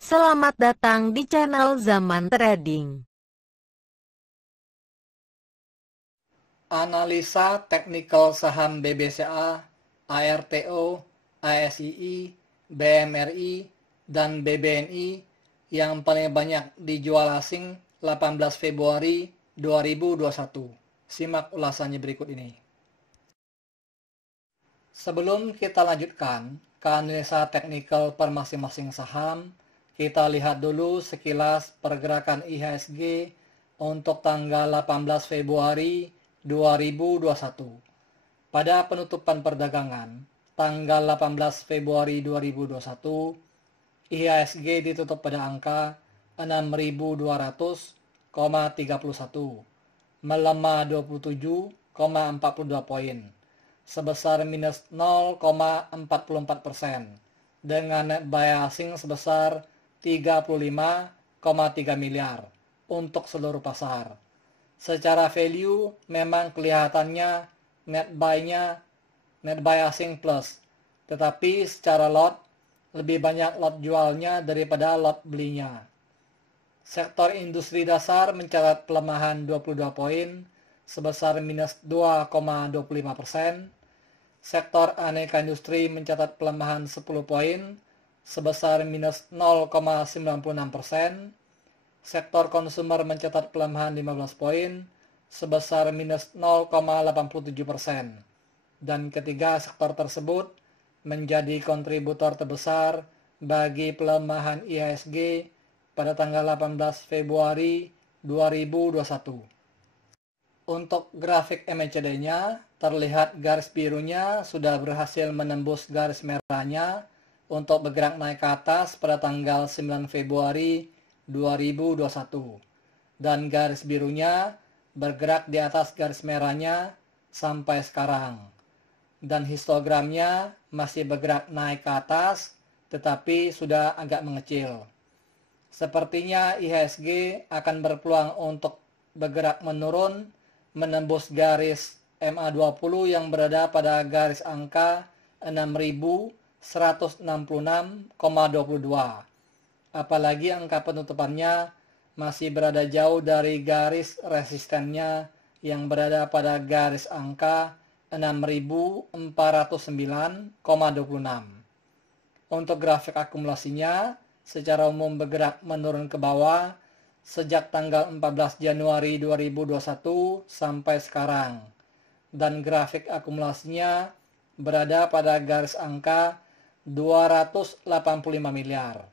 Selamat datang di channel Zaman Trading. Analisa teknikal saham BBCA, ARTO, ASII, BMRI, dan BBNI yang paling banyak dijual asing 18 Februari 2021. Simak ulasannya berikut ini. Sebelum kita lanjutkan ke analisa teknikal per masing-masing saham, kita lihat dulu sekilas pergerakan IHSG untuk tanggal 18 Februari 2021. Pada penutupan perdagangan, tanggal 18 Februari 2021, IHSG ditutup pada angka 6.200,31, melemah 27,42 poin, sebesar minus 0,44%, dengan net buy asing sebesar 35,3 miliar untuk seluruh pasar. Secara value memang kelihatannya net buy asing plus, tetapi secara lot lebih banyak lot jualnya daripada lot belinya. Sektor industri dasar mencatat pelemahan 22 poin sebesar minus 2,25%. Sektor aneka industri mencatat pelemahan 10 poin sebesar minus 0,96%. Sektor konsumer mencatat pelemahan 15 poin sebesar minus 0,87%. Dan ketiga sektor tersebut menjadi kontributor terbesar bagi pelemahan IHSG pada tanggal 18 Februari 2021. Untuk grafik MACD-nya, terlihat garis birunya sudah berhasil menembus garis merahnya untuk bergerak naik ke atas pada tanggal 9 Februari 2021. Dan garis birunya bergerak di atas garis merahnya sampai sekarang. Dan histogramnya masih bergerak naik ke atas, tetapi sudah agak mengecil. Sepertinya IHSG akan berpeluang untuk bergerak menurun, menembus garis MA20 yang berada pada garis angka 6.166,22. Apalagi angka penutupannya masih berada jauh dari garis resistennya yang berada pada garis angka 6.409,26. Untuk grafik akumulasinya, secara umum bergerak menurun ke bawah sejak tanggal 14 Januari 2021 sampai sekarang. Dan grafik akumulasinya berada pada garis angka 285 miliar.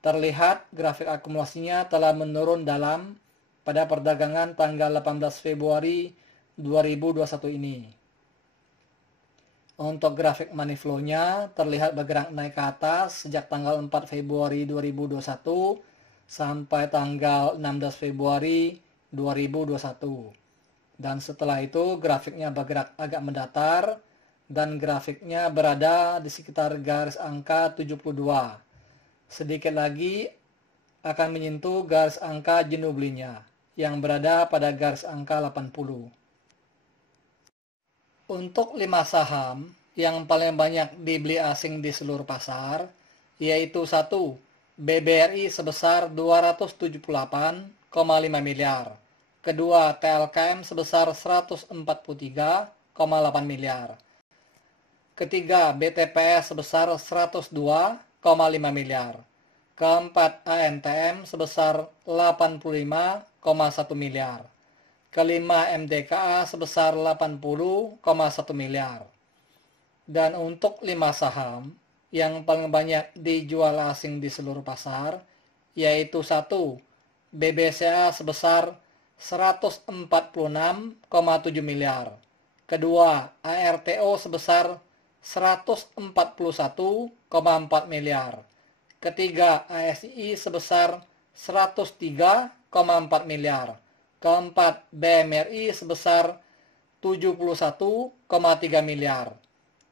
Terlihat grafik akumulasinya telah menurun dalam pada perdagangan tanggal 18 Februari 2021 ini. Untuk grafik money flow-nya terlihat bergerak naik ke atas sejak tanggal 4 Februari 2021 sampai tanggal 16 Februari 2021. Dan setelah itu grafiknya bergerak agak mendatar dan grafiknya berada di sekitar garis angka 72. Sedikit lagi akan menyentuh garis angka jenuh belinya yang berada pada garis angka 80. Untuk 5 saham yang paling banyak dibeli asing di seluruh pasar, yaitu 1. BBRI sebesar 278,5 miliar. Kedua, TLKM sebesar 143,8 miliar. Ketiga, BTPS sebesar 102,5 miliar. Keempat, ANTM sebesar 85,1 miliar. Kelima, MDKA sebesar 80,1 miliar. Dan untuk 5 saham yang paling banyak dijual asing di seluruh pasar, yaitu 1. BBCA sebesar 146,7 miliar. Kedua, ARTO sebesar 141,4 miliar. Ketiga, ASII sebesar 103,4 miliar. Keempat, BMRI sebesar 71,3 miliar.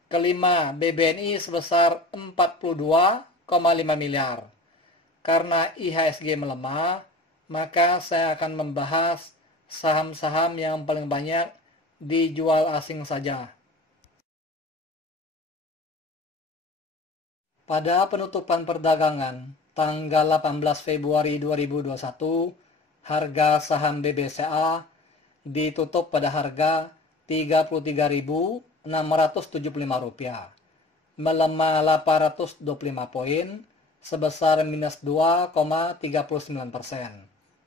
Kelima, BBNI sebesar 42,5 miliar. Karena IHSG melemah, maka saya akan membahas saham-saham yang paling banyak dijual asing saja. Pada penutupan perdagangan tanggal 18 Februari 2021, harga saham BBCA ditutup pada harga Rp33.675, melemah 825 poin sebesar minus 2,39%,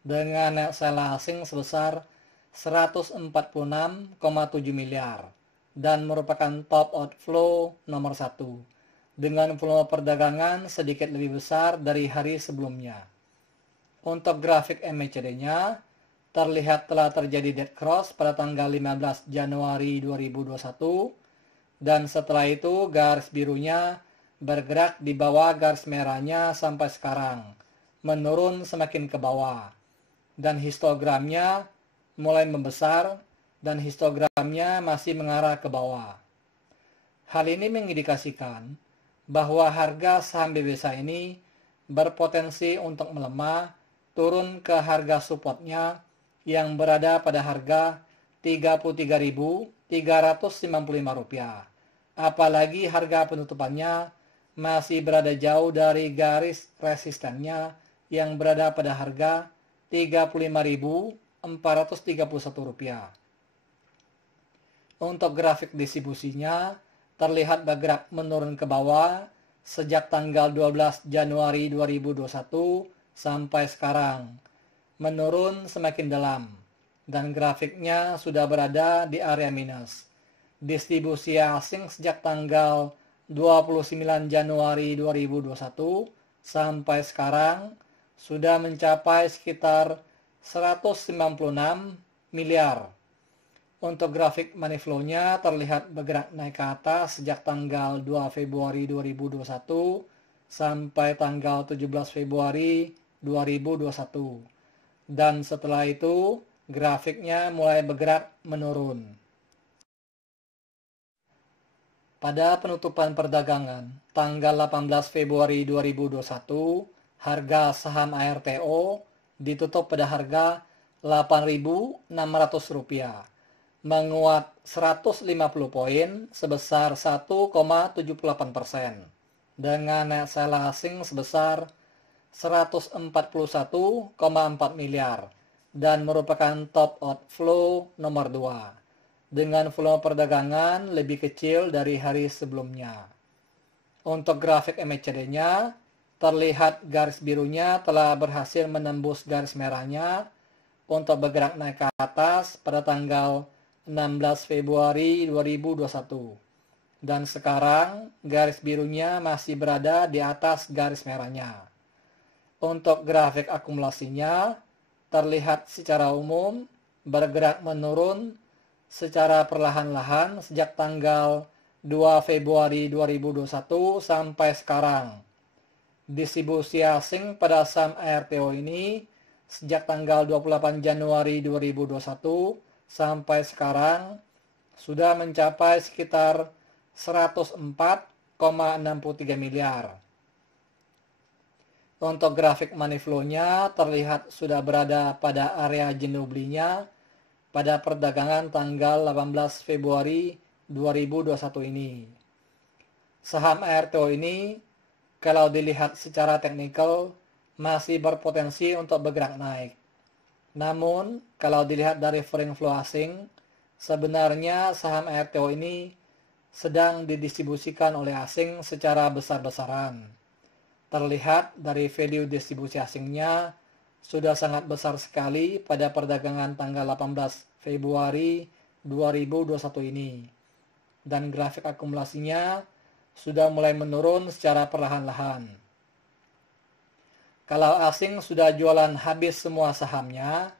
dengan net sell asing sebesar 146,7 miliar dan merupakan top outflow nomor 1 dengan volume perdagangan sedikit lebih besar dari hari sebelumnya. Untuk grafik MACD-nya, terlihat telah terjadi dead cross pada tanggal 15 Januari 2021 dan setelah itu garis birunya bergerak di bawah garis merahnya sampai sekarang, menurun semakin ke bawah, dan histogramnya mulai membesar dan histogramnya masih mengarah ke bawah. Hal ini mengindikasikan bahwa harga saham BBCA ini berpotensi untuk melemah turun ke harga supportnya yang berada pada harga Rp33.355. Apalagi harga penutupannya masih berada jauh dari garis resistennya yang berada pada harga Rp35.431. Untuk grafik distribusinya, terlihat bergerak menurun ke bawah sejak tanggal 12 Januari 2021 sampai sekarang, menurun semakin dalam, dan grafiknya sudah berada di area minus. Distribusi asing sejak tanggal 29 Januari 2021 sampai sekarang sudah mencapai sekitar 196 miliar. Untuk grafik money flow-nya terlihat bergerak naik ke atas sejak tanggal 2 Februari 2021 sampai tanggal 17 Februari 2021. Dan setelah itu grafiknya mulai bergerak menurun. Pada penutupan perdagangan tanggal 18 Februari 2021, harga saham ARTO ditutup pada harga Rp8.600, menguat 150 poin sebesar 1,78%, dengan net sell asing sebesar 141,4 miliar dan merupakan top outflow nomor 2 dengan volume perdagangan lebih kecil dari hari sebelumnya. Untuk grafik MACD-nya, terlihat garis birunya telah berhasil menembus garis merahnya untuk bergerak naik ke atas pada tanggal 16 Februari 2021. Dan sekarang garis birunya masih berada di atas garis merahnya. Untuk grafik akumulasinya, terlihat secara umum bergerak menurun secara perlahan-lahan sejak tanggal 2 Februari 2021 sampai sekarang. Distribusi asing pada saham ARTO ini sejak tanggal 28 Januari 2021 sampai sekarang sudah mencapai sekitar 104,63 miliar. Untuk grafik money flow-nya terlihat sudah berada pada area jenuh belinya pada perdagangan tanggal 18 Februari 2021 ini. Saham ARTO ini kalau dilihat secara teknikal masih berpotensi untuk bergerak naik. Namun, kalau dilihat dari foreign flow asing, sebenarnya saham ARTO ini sedang didistribusikan oleh asing secara besar-besaran. Terlihat dari value distribusi asingnya sudah sangat besar sekali pada perdagangan tanggal 18 Februari 2021 ini. Dan grafik akumulasinya sudah mulai menurun secara perlahan-lahan. Kalau asing sudah jualan habis semua sahamnya,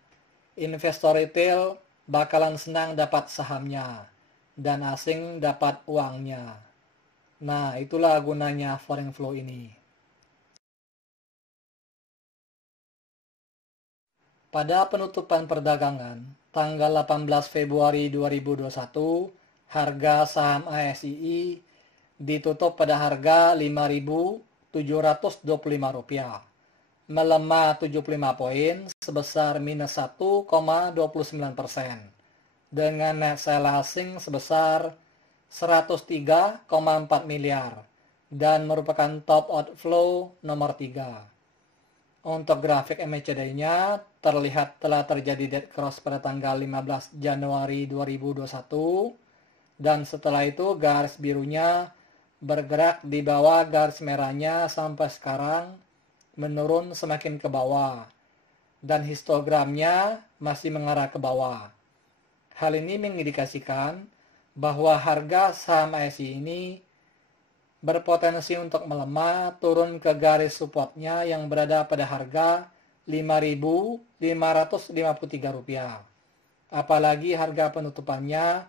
investor retail bakalan senang dapat sahamnya, dan asing dapat uangnya. Nah, itulah gunanya foreign flow ini. Pada penutupan perdagangan, tanggal 18 Februari 2021, harga saham ASII ditutup pada harga Rp5.725, melemah 75 poin sebesar minus 1,29%, dengan net sell asing sebesar 103,4 miliar dan merupakan top outflow nomor 3 Untuk grafik MACD-nya terlihat telah terjadi dead cross pada tanggal 15 Januari 2021 dan setelah itu garis birunya bergerak di bawah garis merahnya sampai sekarang menurun semakin ke bawah dan histogramnya masih mengarah ke bawah. Hal ini mengindikasikan bahwa harga saham ASI ini berpotensi untuk melemah turun ke garis supportnya yang berada pada harga Rp5.553. Apalagi harga penutupannya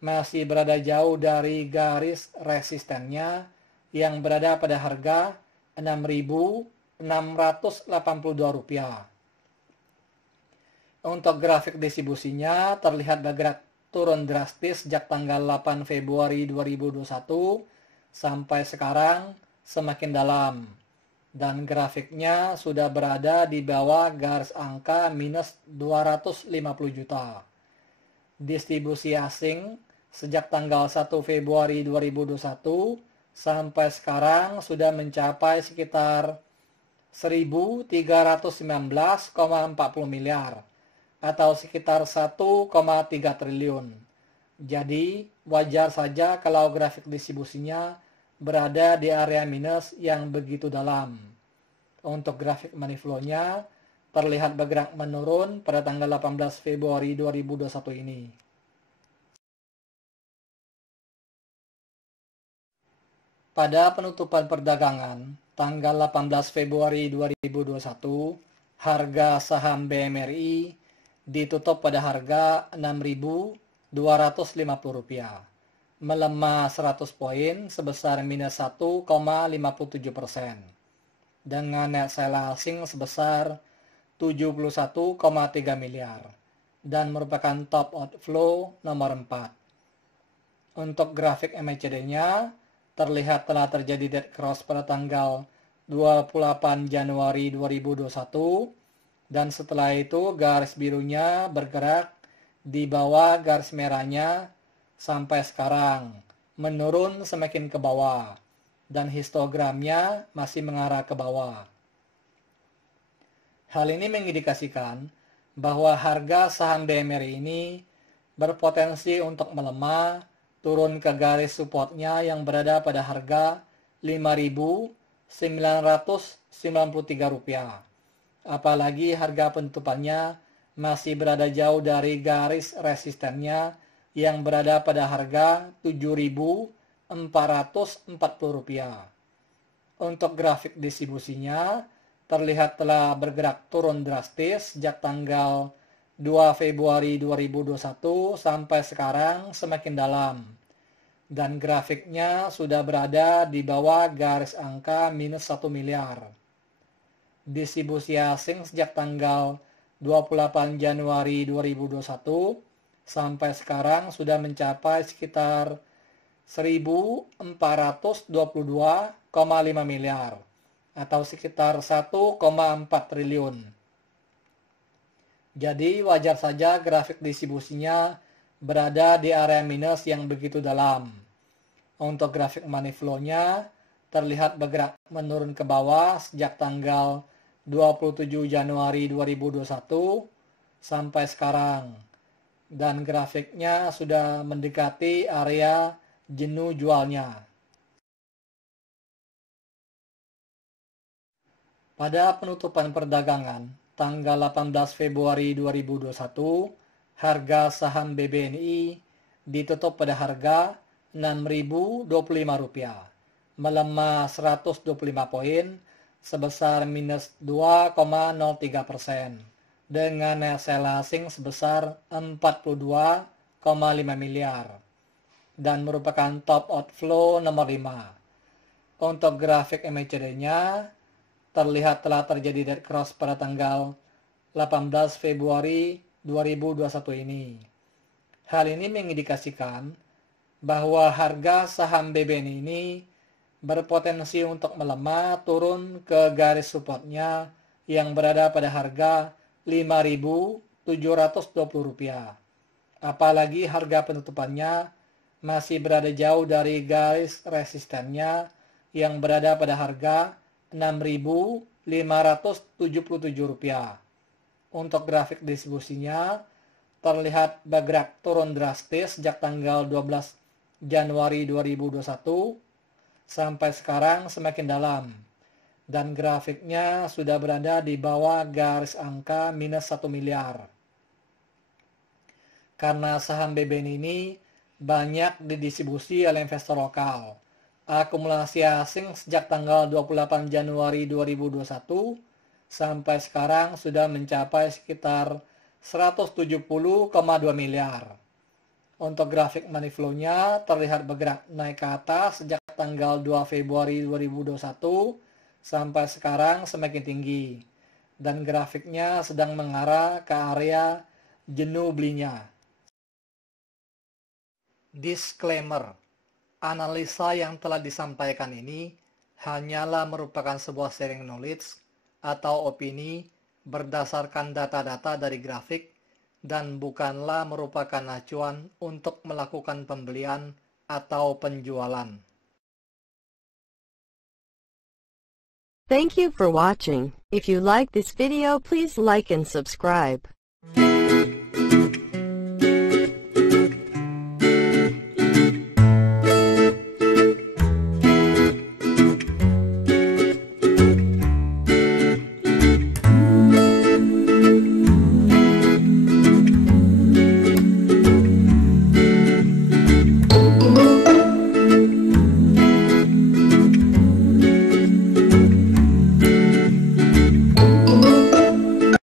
masih berada jauh dari garis resistennya yang berada pada harga Rp6.682. Untuk grafik distribusinya terlihat bergerak turun drastis sejak tanggal 8 Februari 2021 sampai sekarang semakin dalam. Dan grafiknya sudah berada di bawah garis angka minus 250 juta. Distribusi asing sejak tanggal 1 Februari 2021 sampai sekarang sudah mencapai sekitar 1.319,40 miliar. Atau sekitar 1,3 triliun. Jadi wajar saja kalau grafik distribusinya berada di area minus yang begitu dalam. Untuk grafik money flow-nya terlihat bergerak menurun pada tanggal 18 Februari 2021 ini. Pada penutupan perdagangan tanggal 18 Februari 2021, harga saham BMRI ditutup pada harga Rp6.250, melemah 100 poin sebesar minus 1,57%, dengan net sell asing sebesar 71,3 miliar, dan merupakan top outflow nomor 4. Untuk grafik MACD-nya, terlihat telah terjadi dead cross pada tanggal 28 Januari 2021, dan setelah itu garis birunya bergerak di bawah garis merahnya sampai sekarang menurun semakin ke bawah dan histogramnya masih mengarah ke bawah. Hal ini mengindikasikan bahwa harga saham BMRI ini berpotensi untuk melemah turun ke garis supportnya yang berada pada harga Rp5.993. Apalagi harga penutupannya masih berada jauh dari garis resistennya yang berada pada harga Rp7.440. Untuk grafik distribusinya terlihat telah bergerak turun drastis sejak tanggal 2 Februari 2021 sampai sekarang semakin dalam. Dan grafiknya sudah berada di bawah garis angka minus 1 miliar. Distribusi asing sejak tanggal 28 Januari 2021 sampai sekarang sudah mencapai sekitar 1.422,5 miliar atau sekitar 1,4 triliun. Jadi wajar saja grafik distribusinya berada di area minus yang begitu dalam. Untuk grafik money flow-nya terlihat bergerak menurun ke bawah sejak tanggal 27 Januari 2021 sampai sekarang. Dan grafiknya sudah mendekati area jenuh jualnya. Pada penutupan perdagangan tanggal 18 Februari 2021, harga saham BBNI ditutup pada harga Rp6.025, melemah 125 poin sebesar minus 2,03%, dengan net sell asing sebesar 42,5 miliar, dan merupakan top outflow nomor 5. Untuk grafik MACD-nya, terlihat telah terjadi dead cross pada tanggal 18 Februari 2021 ini. Hal ini mengindikasikan bahwa harga saham BBNI ini berpotensi untuk melemah turun ke garis supportnya yang berada pada harga Rp5.720. Apalagi harga penutupannya masih berada jauh dari garis resistennya yang berada pada harga Rp6.553. Rp577. Untuk grafik distribusinya, terlihat bergerak turun drastis sejak tanggal 12 Januari 2021 sampai sekarang semakin dalam. Dan grafiknya sudah berada di bawah garis angka minus 1 miliar. Karena saham BBN ini banyak didistribusi oleh investor lokal. Akumulasi asing sejak tanggal 28 Januari 2021 sampai sekarang sudah mencapai sekitar 170,2 miliar. Untuk grafik money flow-nya terlihat bergerak naik ke atas sejak tanggal 2 Februari 2021 sampai sekarang semakin tinggi. Dan grafiknya sedang mengarah ke area jenuh belinya. Disclaimer, analisa yang telah disampaikan ini hanyalah merupakan sebuah sharing knowledge atau opini berdasarkan data-data dari grafik dan bukanlah merupakan acuan untuk melakukan pembelian atau penjualan. Thank you for watching. If you like this video, please like and subscribe.